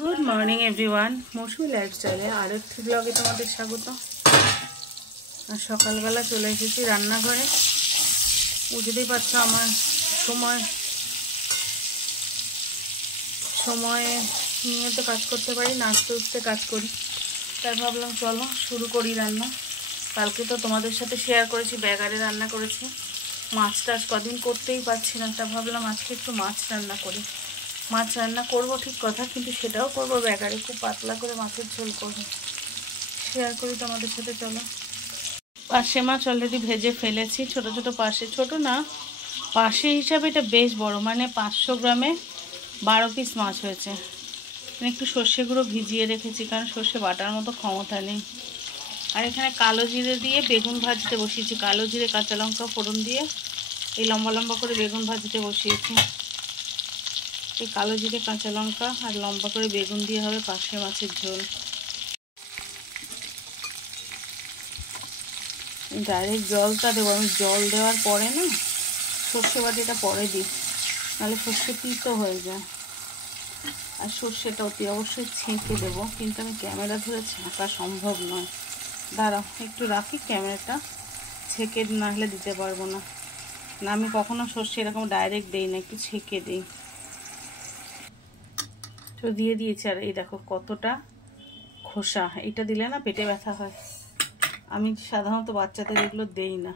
Good morning everyone, মৌসুমি লাইফস্টাইলে আরেকটি ব্লগে তোমাদের স্বাগত। আর সকালবেলা চলে এসেছি রান্নাঘরে। বুঝতেই পারছো আমার সময় নিয়ে তো কাজ করতে পারি, নাচতে উঠতে কাজ করি। তাই ভাবলাম চলো শুরু করি রান্না। কালকে তো তোমাদের সাথে শেয়ার করেছি ব্যাগারে রান্না করেছি। মাছ টাছ কদিন করতেই পারছি না, তা ভাবলাম আজকে একটু মাছ রান্না করি। মাছ রান্না করবো ঠিক কথা, কিন্তু সেটাও করবো ব্যাগারে, খুব পাতলা করে মাছের ঝোল করবো। শেয়ার করি তোমাদের সাথে, চলো। পার্শে মাছ অলরেডি ভেজে ফেলেছি, ছোট ছোট পার্শে, ছোট না পার্শে হিসাবে এটা বেশ বড়, মানে 500 গ্রামে 12 পিস মাছ হয়েছে। একটু সর্ষে গুঁড়ো ভিজিয়ে রেখেছি, কারণ সর্ষে বাটার মতো ক্ষমতা নেই। আর এখানে কালো জিরে দিয়ে বেগুন ভাজতে বসিয়েছি, কালো জিরে কাঁচা লঙ্কা ফোড়ন দিয়ে এই লম্বা লম্বা করে বেগুন ভাজতে বসিয়েছি। এই কালো জিরে কাঁচা লঙ্কা আর লম্বা করে বেগুন দিয়ে হবে পার্শে মাছের ঝোল। ডাইরেক্ট জলটা দেবো, আমি জল দেওয়ার পরে না সর্ষে বাটিটা পরে দিই, নাহলে সর্ষে তিতো হয়ে যায়। আর সর্ষেটা অতি অবশ্যই ছেঁকে দেবো, কিন্তু আমি ক্যামেরা ধরে ছাঁকা সম্ভব নয়। দাঁড়াও একটু রাখি, ক্যামেরাটা ছেঁকে না হলে দিতে পারবো না। না, আমি কখনো সর্ষে এরকম ডাইরেক্ট দিই না, একটু ছেঁকে দিই। তো দিয়ে দিয়েছি। আর এই দেখো কতটা খোসা, এটা দিলে না পেটে ব্যথা হয়। আমি সাধারণত বাচ্চাদের এগুলো দেই না।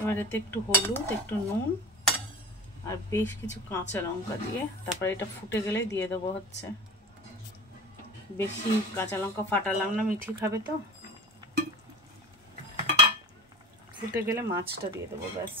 এবার এতে একটু হলুদ, একটু নুন আর বেশ কিছু কাঁচা লঙ্কা দিয়ে তারপর এটা ফুটে গেলেই দিয়ে দেবো হচ্ছে, বেশি কাঁচা লঙ্কা ফাটালাম না, মিঠি খাবে তো। ফুটে গেলে মাছটা দিয়ে দেবো, ব্যাস।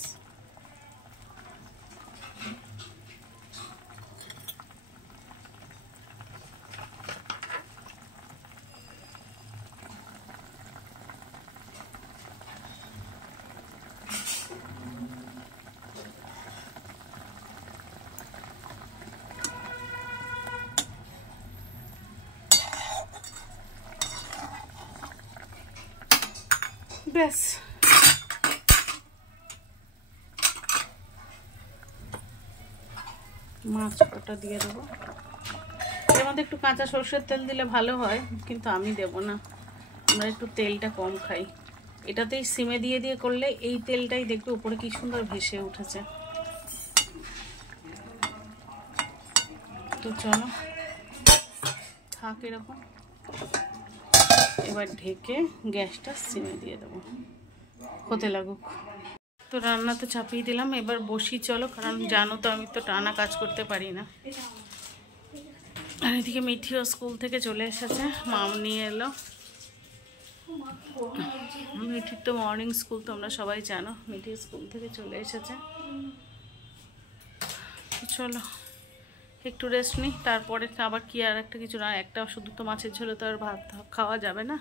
ব্যাস, মাছ কটা দিয়ে দেবো। এর মধ্যে একটু কাঁচা সরষের তেল দিলে ভালো হয়, কিন্তু আমি দেব না, আমরা একটু তেলটা কম খাই। এটাতেই সিমে দিয়ে দিয়ে করলে এই তেলটাই দেখবে উপরে কি সুন্দর ভেসে উঠেছে। তো চলো থাক এরকম, এবার ঢেকে গ্যাসটা সিমে দিয়ে দেবো, হতে লাগুক। তো রান্না তো চাপিয়ে দিলাম, এবার বসি চলো, কারণ জানো তো আমি তো টানা কাজ করতে পারি না। আর এদিকে মিঠিও স্কুল থেকে চলে এসেছে, মাম নিয়ে এলো। মিঠির তো মর্নিং স্কুল, তোমরা সবাই জানো। মিঠি স্কুল থেকে চলে এসেছে। চলো একটু রেস্ট নিই, তারপরে আবার কি আর একটা কিছু না, একটা শুধু তো মাছের ঝোলে তো আর ভাত খাওয়া যাবে না,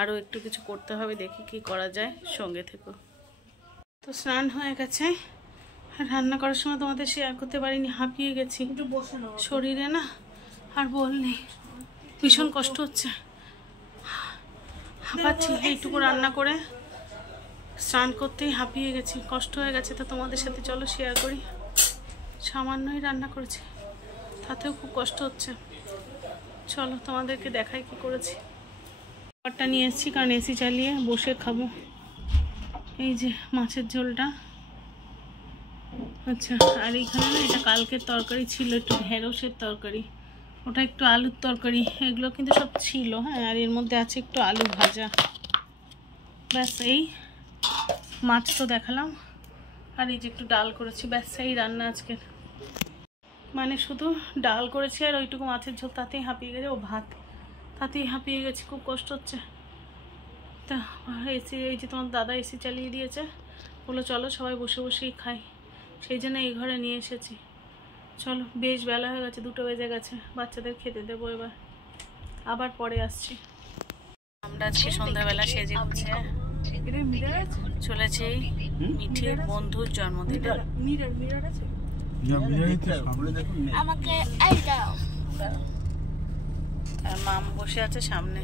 আরও একটু কিছু করতে হবে, দেখি কি করা যায়, সঙ্গে থেকো। তো স্নান হয়ে গেছে, রান্না করার সময় তোমাদের শেয়ার করতে পারিনি, হাঁপিয়ে গেছি শরীরে না, আর বলনি, ভীষণ কষ্ট হচ্ছে, হাঁপাচ্ছি। এইটুকু রান্না করে স্নান করতেই হাঁপিয়ে গেছি, কষ্ট হয়ে গেছে। তো তোমাদের সাথে চলো শেয়ার করি, সামান্যই রান্না করেছি, তাতেও খুব কষ্ট হচ্ছে। চলো তোমাদেরকে দেখাই কি করেছি। খাবারটা নিয়ে এসেছি, কারণ এসি চালিয়ে বসে খাবো। এই যে মাছের ঝোলটা, আচ্ছা। আর এইখানে না এটা কালকের তরকারি ছিল, একটু ঢেঁড়সের তরকারি, ওটা একটু আলুর তরকারি, এগুলো কিন্তু সব ছিল। হ্যাঁ, আর এর মধ্যে আছে একটু আলু ভাজা, ব্যাস। এই মাছ তো দেখালাম, আর এই যে একটু ডাল করেছি, ব্যাস এই রান্না আজকের। মানে শুধু ডাল করেছি আর ওইটুকু মাছের ঝোল, তাতেই হাঁপিয়ে গেছে। ও ভাত, তাতেই হাঁপিয়ে গেছি, খুব কষ্ট হচ্ছে। তা এসি, এই যে তোমার দাদা এসি চালিয়ে দিয়েছে, বললো চলো সবাই বসে বসেই খাই, সেই জন্য এই ঘরে নিয়ে এসেছি। চলো, বেশ বেলা হয়ে গেছে, 2টো বেজে গেছে, বাচ্চাদের খেতে দেবো এবার, আবার পরে আসছি। আমরা আজকে সন্ধ্যাবেলা সেজে গুছে চলেছি মিঠির বন্ধুর জন্মদিনে। আমাকে এই দাও, আর মাম বসে আছে সামনে।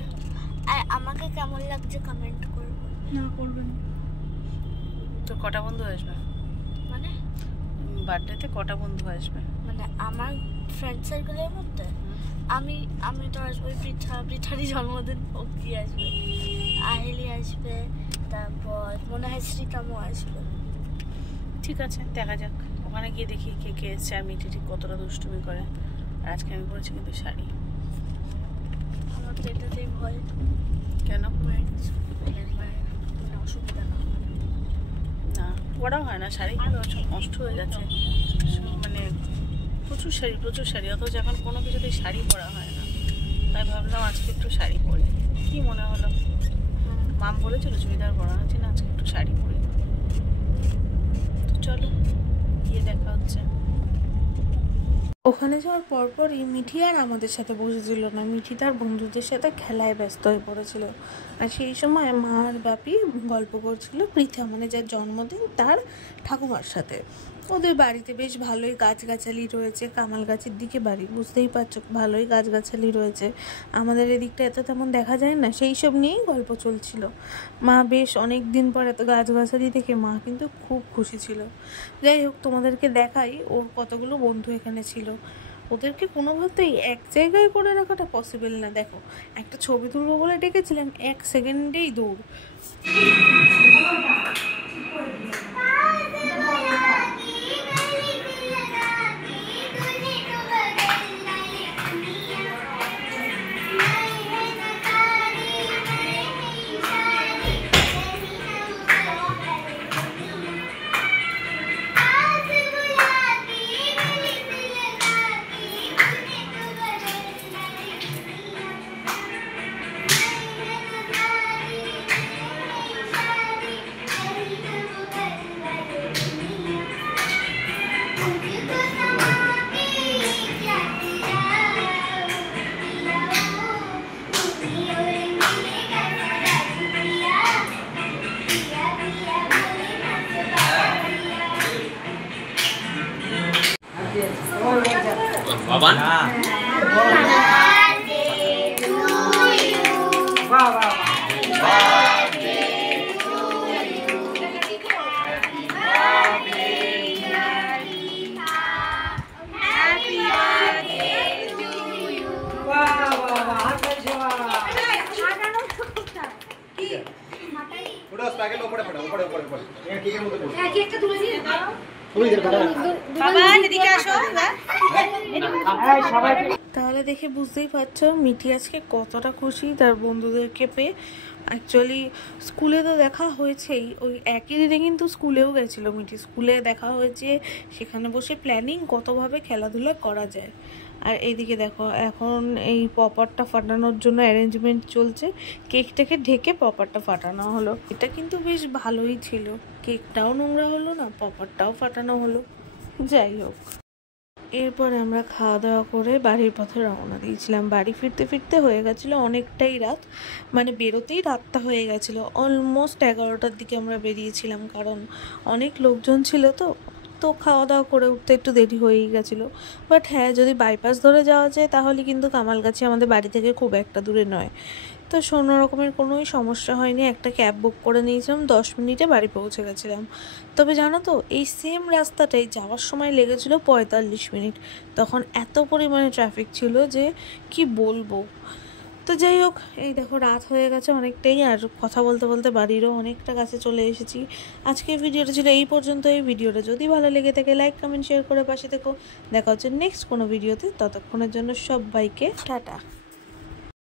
আর আমাকে কেমন লাগছে কমেন্ট করবে। না করবেন। তো কটা বন্ধু আসবে? মানে বার্থডেতে কটা বন্ধু আসবে? মানে মানে আমার ফ্রেন্ড সার্কেলের মধ্যে আমি তো আসবো, পৃথারই জন্মদিন, ভক্তি আসবে, আহেলি আসবে, তারপর মনে হয় শ্রীতামও আসবে। ঠিক আছে, দেখা যাক। ওখানে গিয়ে দেখি কে কে এসছে আর মিটি ঠিক কতটা দুষ্টুমি করে। আর আজকে আমি পরেছি কিন্তু শাড়ি। আমার তো এটাতেই ভয়। কেন? অসুবিধা না, না পরা হয় না, শাড়িগুলো নষ্ট হয়ে যাচ্ছে। মানে প্রচুর শাড়ি, অথচ এখন কোনো কিছুতেই শাড়ি পরা হয় না। তাই ভাবলাম আজকে একটু শাড়ি পরি। কি মনে হলো? মাম বলেছিল চুড়িদার পরা হচ্ছে না, আজকে একটু শাড়ি পরি। তো চলো গিয়ে দেখা হচ্ছে। ওখানে যাওয়ার পরপরই মিঠি আর আমাদের সাথে বসেছিল না, মিঠি তার বন্ধুদের সাথে খেলায় ব্যস্ত হয়ে পড়েছিল। আর সেই সময় মা আর বাপি গল্প করছিল পৃথা, মানে যার জন্মদিন, তার ঠাকুমার সাথে। ওদের বাড়িতে বেশ ভালোই গাছগাছালি রয়েছে, কামাল গাছের দিকে বাড়ি, বুঝতেই পারছো, ভালোই গাছগাছালি রয়েছে। আমাদের এদিকটা এত তেমন দেখা যায় না, সেই সব নিয়েই গল্প চলছিল। মা বেশ অনেক দিন পর এত গাছগাছালি দেখে মা কিন্তু খুব খুশি ছিল। যাই হোক, তোমাদেরকে দেখাই ওর কতগুলো বন্ধু এখানে ছিল। ওদেরকে কোনোভাবেই এক জায়গায় করে রাখাটা পসিবল না। দেখো, একটা ছবি তুলবো বলে ডেকেছিলাম, 1 সেকেন্ডেই দৌড়। Baban? তাহলে দেখে বুঝতেই পারছো মিঠি আজকে কতটা খুশি তার বন্ধুদেরকে পেয়ে। অ্যাকচুয়ালি স্কুলে তো দেখা হয়েছেই, ওই একই দিনে কিন্তু স্কুলেও গেছিলো মিঠি। স্কুলে দেখা হয়েছে, সেখানে বসে প্ল্যানিং কতভাবে খেলাধুলা করা যায়। আর এইদিকে দেখো, এখন এই পপারটা ফাটানোর জন্য অ্যারেঞ্জমেন্ট চলছে। কেকটাকে ঢেকে পপারটা ফাটানো হলো, এটা কিন্তু বেশ ভালোই ছিল। কেকটাও নোংরা হলো না, পপারটাও ফাটানো হলো। যাই হোক, এরপরে আমরা খাওয়া দাওয়া করে বাড়ির পথে রওনা দিয়েছিলাম। বাড়ি ফিরতে ফিরতে হয়ে গেছিলো অনেকটাই রাত, মানে বেরোতেই রাতটা হয়ে গেছিলো। অলমোস্ট 11টার দিকে আমরা বেরিয়েছিলাম, কারণ অনেক লোকজন ছিল তো খাওয়া দাওয়া করে উঠতে একটু দেরি হয়েই গেছিলো। বাট হ্যাঁ, যদি বাইপাস ধরে যাওয়া যায় তাহলে কিন্তু কামালগাছি আমাদের বাড়ি থেকে খুব একটা দূরে নয়। তো কোনো রকমের কোনোই সমস্যা হয়নি, একটা ক্যাব বুক করে নিয়েছিলাম, 10 মিনিটে বাড়ি পৌঁছে গেছিলাম। তবে জানো তো, এই সেম রাস্তাটাই যাওয়ার সময় লেগেছিলো 45 মিনিট। তখন এত পরিমাণে ট্রাফিক ছিল যে কি বলবো। তো যাই হোক, এই দেখো রাত হয়ে গেছে অনেকটাই, আর কথা বলতে বলতে বাড়িরও অনেকটা কাছে চলে এসেছি। আজকের ভিডিওটা ছিল এই পর্যন্ত। এই ভিডিওটা যদি ভালো লেগে থাকে লাইক কমেন্ট শেয়ার করে পাশে থেকো। দেখা হচ্ছে নেক্সট কোনো ভিডিওতে, ততক্ষণের জন্য সবাইকে টাটা।